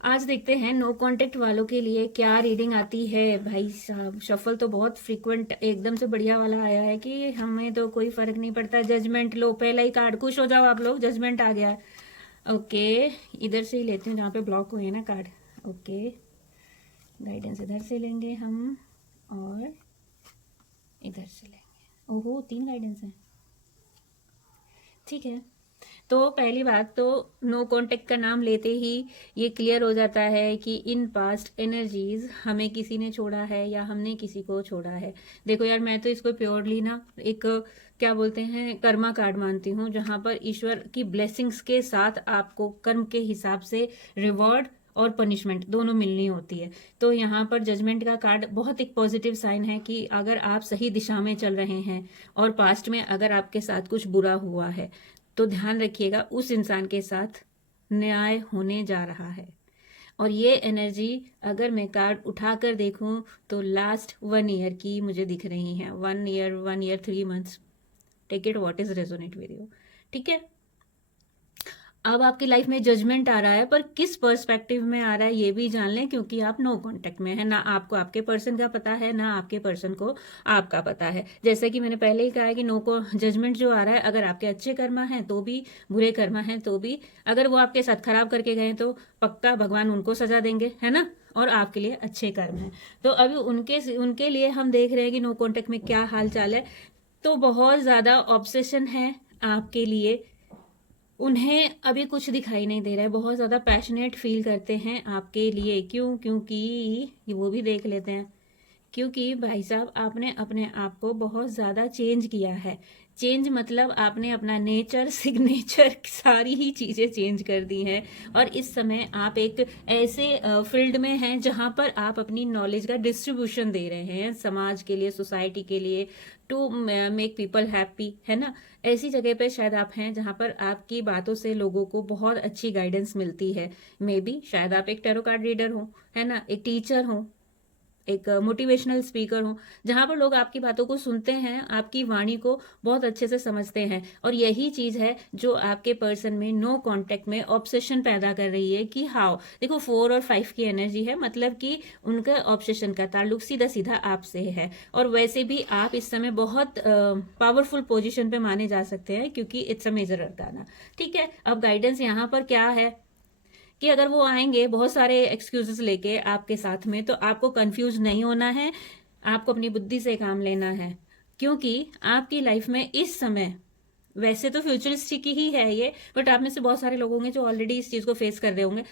आज देखते हैं नो कांटेक्ट वालों के लिए क्या रीडिंग आती है। भाई साहब, शफल तो बहुत फ्रीक्वेंट एकदम से बढ़िया वाला आया है कि हमें तो कोई फर्क नहीं पड़ता। जजमेंट लो, पहला ही कार्ड, खुश हो जाओ आप लोग, जजमेंट आ गया है। ओके, इधर से ही लेती हूँ जहाँ पे ब्लॉक हुए हैं ना कार्ड। ओके, गाइडेंस इधर से लेंगे हम और इधर से लेंगे। ओहो, 3 गाइडेंस हैं, ठीक है। तो पहली बात तो नो कांटेक्ट का नाम लेते ही ये क्लियर हो जाता है कि इन पास्ट एनर्जीज हमें किसी ने छोड़ा है या हमने किसी को छोड़ा है। देखो यार, मैं तो इसको प्योरली ना एक क्या बोलते हैं कर्मा कार्ड मानती हूँ, जहां पर ईश्वर की ब्लेसिंग्स के साथ आपको कर्म के हिसाब से रिवॉर्ड और पनिशमेंट दोनों मिलनी होती है। तो यहाँ पर जजमेंट का कार्ड बहुत एक पॉजिटिव साइन है कि अगर आप सही दिशा में चल रहे हैं और पास्ट में अगर आपके साथ कुछ बुरा हुआ है तो ध्यान रखिएगा उस इंसान के साथ न्याय होने जा रहा है। और ये एनर्जी अगर मैं कार्ड उठाकर देखूं तो लास्ट 1 ईयर की मुझे दिख रही है। 1 year 3 months, take it what is resonate with you, ठीक है। अब आपकी लाइफ में जजमेंट आ रहा है, पर किस पर्सपेक्टिव में आ रहा है ये भी जान लें, क्योंकि आप नो कांटेक्ट में है ना। आपको आपके पर्सन का पता है ना आपके पर्सन को आपका पता है। जैसे कि मैंने पहले ही कहा है कि नो को जजमेंट जो आ रहा है, अगर आपके अच्छे कर्मा हैं तो भी, बुरे कर्मा हैं तो भी, अगर वो आपके साथ खराब करके गए तो पक्का भगवान उनको सजा देंगे, है ना। और आपके लिए अच्छे कर्म है। तो अभी उनके लिए हम देख रहे हैं कि नो कॉन्टेक्ट में क्या हाल चाल है। तो बहुत ज्यादा ऑब्सेशन है आपके लिए, उन्हें अभी कुछ दिखाई नहीं दे रहा है, बहुत ज़्यादा पैशनेट फील करते हैं आपके लिए। क्यों? क्योंकि ये वो भी देख लेते हैं। क्योंकि भाई साहब, आपने अपने आप को बहुत ज़्यादा चेंज किया है। चेंज मतलब आपने अपना नेचर, सिग्नेचर, सारी ही चीज़ें चेंज कर दी हैं। और इस समय आप एक ऐसे फील्ड में हैं जहां पर आप अपनी नॉलेज का डिस्ट्रीब्यूशन दे रहे हैं समाज के लिए, सोसाइटी के लिए, टू मेक पीपल हैप्पी, है ना। ऐसी जगह पे शायद आप हैं जहां पर आपकी बातों से लोगों को बहुत अच्छी गाइडेंस मिलती है। मे बी शायद आप एक टैरो कार्ड रीडर हो, है ना, एक टीचर हो, एक मोटिवेशनल स्पीकर हो, जहां पर लोग आपकी बातों को सुनते हैं, आपकी वाणी को बहुत अच्छे से समझते हैं। और यही चीज है जो आपके पर्सन में नो कांटेक्ट में ऑब्सेशन पैदा कर रही है कि हाउ। देखो, 4 और 5 की एनर्जी है, मतलब कि उनका ऑब्सेशन का ताल्लुक सीधा सीधा आपसे है। और वैसे भी आप इस समय बहुत पावरफुल पोजिशन पे माने जा सकते हैं, क्योंकि इट्स अ मेजर अर्काना, ठीक है। अब गाइडेंस यहाँ पर क्या है कि अगर वो आएंगे बहुत सारे एक्सक्यूजेस लेके आपके साथ में, तो आपको कंफ्यूज नहीं होना है, आपको अपनी बुद्धि से काम लेना है। क्योंकि आपकी लाइफ में इस समय, वैसे तो फ्यूचरिस्टिक ही है ये, बट आप में से बहुत सारे लोग होंगे जो ऑलरेडी इस चीज को फेस कर रहे होंगे।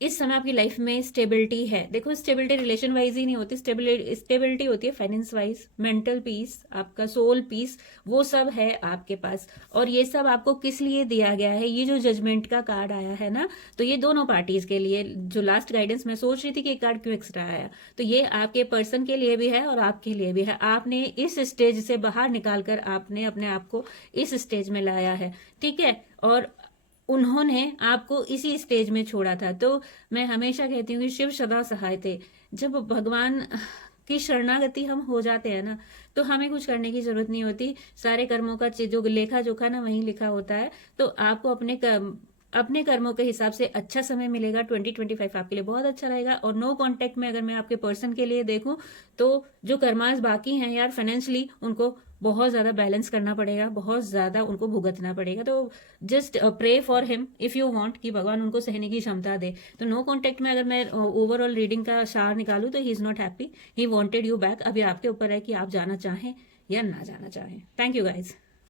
इस समय आपकी लाइफ में स्टेबिलिटी है। देखो, स्टेबिलिटी रिलेशन वाइज ही नहीं होती, स्टेबिलिटी होती है फाइनेंस वाइज, मेंटल पीस, आपका सोल पीस, वो सब है आपके पास। और ये सब आपको किस लिए दिया गया है? ये जो जजमेंट का कार्ड आया है ना, तो ये दोनों पार्टीज के लिए। जो लास्ट गाइडेंस मैं सोच रही थी कि एक कार्ड क्यों एक्स्ट्रा आया, तो ये आपके पर्सन के लिए भी है और आपके लिए भी है। आपने इस स्टेज से बाहर निकालकर आपने अपने आप को इस स्टेज में लाया है, ठीक है। और उन्होंने आपको इसी स्टेज में छोड़ा था। तो मैं हमेशा कहती हूँ कि शिव सदा सहाय थे। जब भगवान की शरणागति हम हो जाते हैं ना, तो हमें कुछ करने की जरूरत नहीं होती। सारे कर्मों का जो लेखा जोखा ना वहीं लिखा होता है। तो आपको अपने कर्मों के हिसाब से अच्छा समय मिलेगा। 2025 आपके लिए बहुत अच्छा रहेगा। और नो कांटेक्ट में अगर मैं आपके पर्सन के लिए देखूं, तो जो कर्मास बाकी हैं यार, फाइनेंशियली उनको बहुत ज्यादा बैलेंस करना पड़ेगा, बहुत ज्यादा उनको भुगतना पड़ेगा। तो just pray for him if you want कि भगवान उनको सहने की क्षमता दे। तो नो कांटेक्ट में अगर मैं ओवरऑल रीडिंग का सार निकालूं, तो he is not happy, he wanted you back. अभी आपके ऊपर है कि आप जाना चाहें या ना जाना चाहें। Thank you guys.